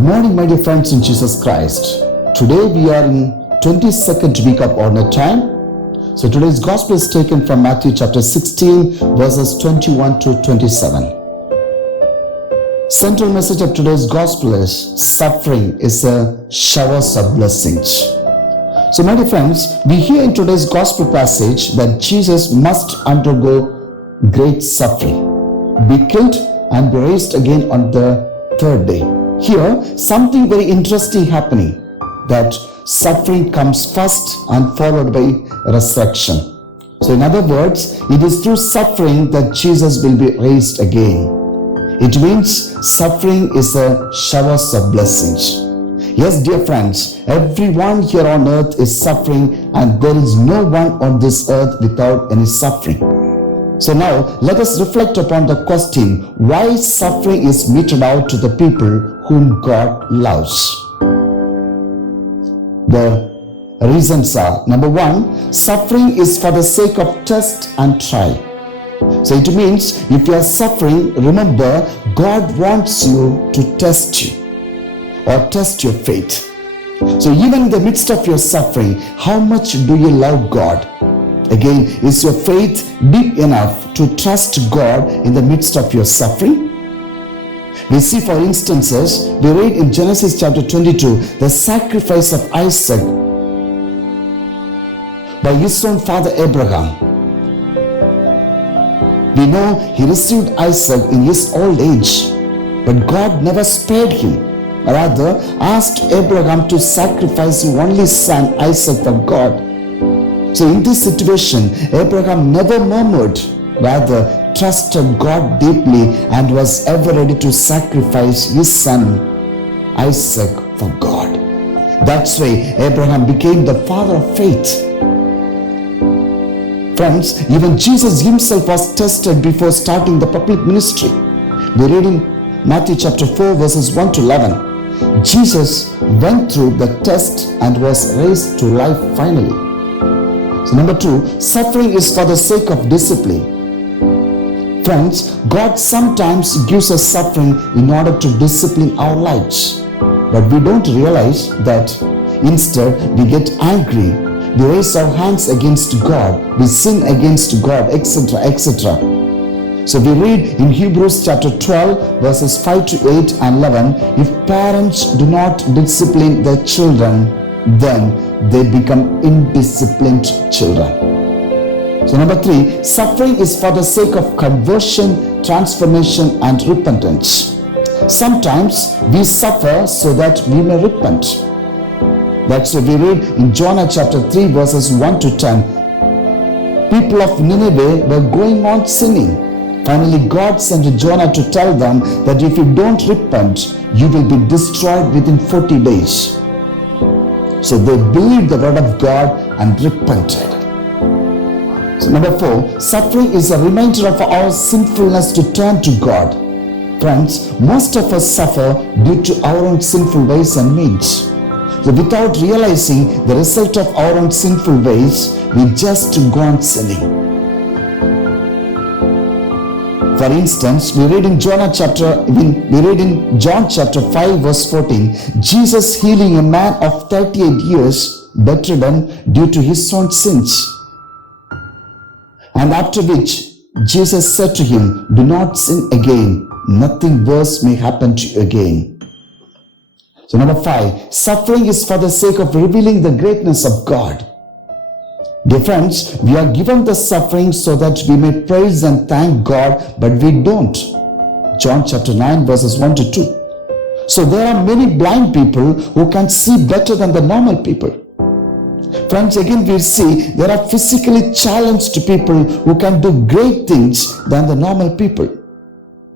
Good morning, my dear friends in Jesus Christ. Today we are in 22nd week of Ordinary Time. So today's gospel is taken from Matthew chapter 16 verses 21 to 27. Central message of today's gospel is suffering is a shower of blessings. So my dear friends, we hear in today's gospel passage that Jesus must undergo great suffering, be killed and be raised again on the third day. Here, something very interesting happening, that suffering comes first and followed by resurrection. So in other words, it is through suffering that Jesus will be raised again. It means suffering is a shower of blessings. Yes, dear friends, everyone here on earth is suffering, and there is no one on this earth without any suffering. So now let us reflect upon the question, why suffering is meted out to the people whom God loves. The reasons are, number one, suffering is for the sake of test and try. So it means if you are suffering, remember God wants you to test you or test your faith. So even in the midst of your suffering, how much do you love God? Again, is your faith deep enough to trust God in the midst of your suffering? We see, for instances, we read in Genesis chapter 22, the sacrifice of Isaac by his own father Abraham. We know he received Isaac in his old age, but God never spared him. Rather, asked Abraham to sacrifice his only son Isaac for God. So in this situation, Abraham never murmured, rather trusted God deeply and was ever ready to sacrifice his son Isaac for God. That's why Abraham became the father of faith. Friends, even Jesus himself was tested before starting the public ministry. We read in Matthew chapter 4 verses 1 to 11. Jesus went through the test and was raised to life finally. So number two, suffering is for the sake of discipline. Friends, God sometimes gives us suffering in order to discipline our lives. But we don't realize that instead we get angry, we raise our hands against God, we sin against God, etc., etc. So we read in Hebrews chapter 12 verses 5 to 8 and 11, if parents do not discipline their children, then they become indisciplined children. So number three, suffering is for the sake of conversion, transformation and repentance. Sometimes we suffer so that we may repent. That's what we read in Jonah chapter 3 verses 1 to 10. People of Nineveh were going on sinning. Finally, God sent Jonah to tell them that if you don't repent, you will be destroyed within 40 days. So they believed the word of God and repented. So number four, suffering is a reminder of our sinfulness to turn to God. Friends, most of us suffer due to our own sinful ways and means. So without realizing the result of our own sinful ways, we just go on sinning. For instance, we read in John chapter 5 verse 14, Jesus healing a man of 38 years bedridden due to his own sins. And after which Jesus said to him, do not sin again, nothing worse may happen to you again. So number 5, suffering is for the sake of revealing the greatness of God. Dear friends, we are given the suffering so that we may praise and thank God, but we don't. John chapter 9 verses 1 to 2. So there are many blind people who can see better than the normal people. Friends, again we see there are physically challenged people who can do great things than the normal people.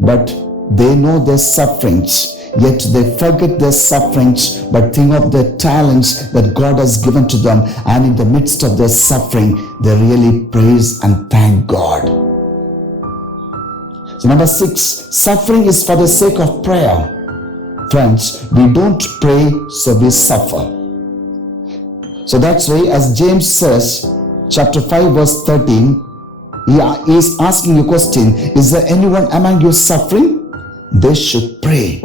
But they know their sufferings. Yet they forget their sufferings, but think of the talents that God has given to them, and in the midst of their suffering, they really praise and thank God. So number 6, suffering is for the sake of prayer. Friends, we don't pray, so we suffer. So that's why, as James says, chapter 5 verse 13, he is asking a question, is there anyone among you suffering? They should pray.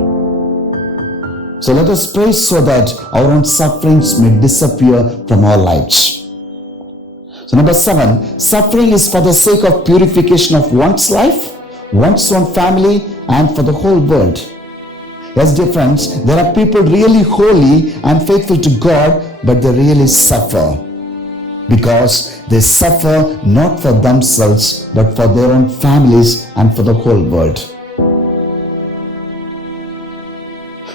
So let us pray so that our own sufferings may disappear from our lives. So number 7, suffering is for the sake of purification of one's life, one's own family, and for the whole world. Yes, dear friends, there are people really holy and faithful to God, but they really suffer because they suffer not for themselves, but for their own families and for the whole world.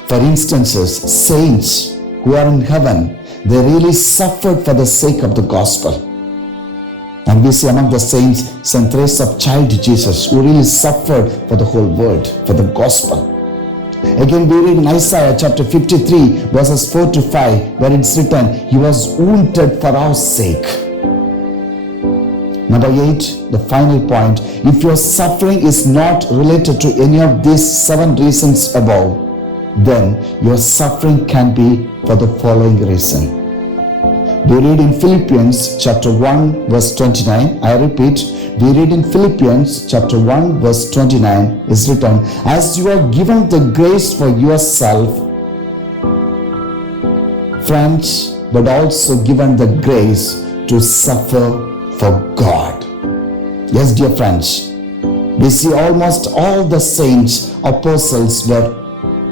For instances, saints who are in heaven, they really suffered for the sake of the gospel. And we see among the saints, Saint Teresa of Child Jesus, who really suffered for the whole world, for the gospel. Again, we read in Isaiah chapter 53, verses 4 to 5, where it's written, He was wounded for our sake. Number 8, the final point, if your suffering is not related to any of these 7 reasons above, then your suffering can be for the following reason. We read in Philippians chapter 1 verse 29. I repeat, we read in Philippians chapter 1 verse 29 is written, as you are given the grace for yourself, friends, but also given the grace to suffer for God. Yes, dear friends, we see almost all the saints, apostles were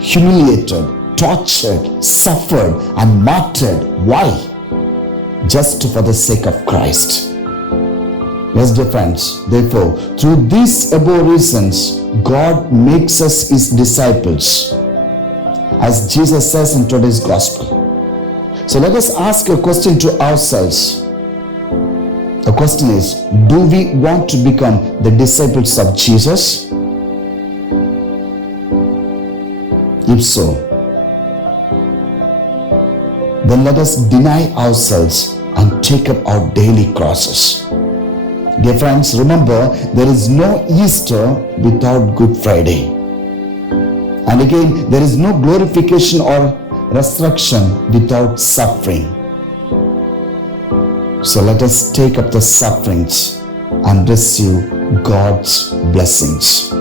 humiliated, tortured, suffered, and martyred. Why? Just for the sake of Christ. Yes, dear friends, therefore, through these above reasons, God makes us His disciples, as Jesus says in today's gospel. So let us ask a question to ourselves. The question is, do we want to become the disciples of Jesus? If so, then let us deny ourselves and take up our daily crosses. Dear friends, remember, there is no Easter without Good Friday. And again, there is no glorification or resurrection without suffering. So let us take up the sufferings and receive God's blessings.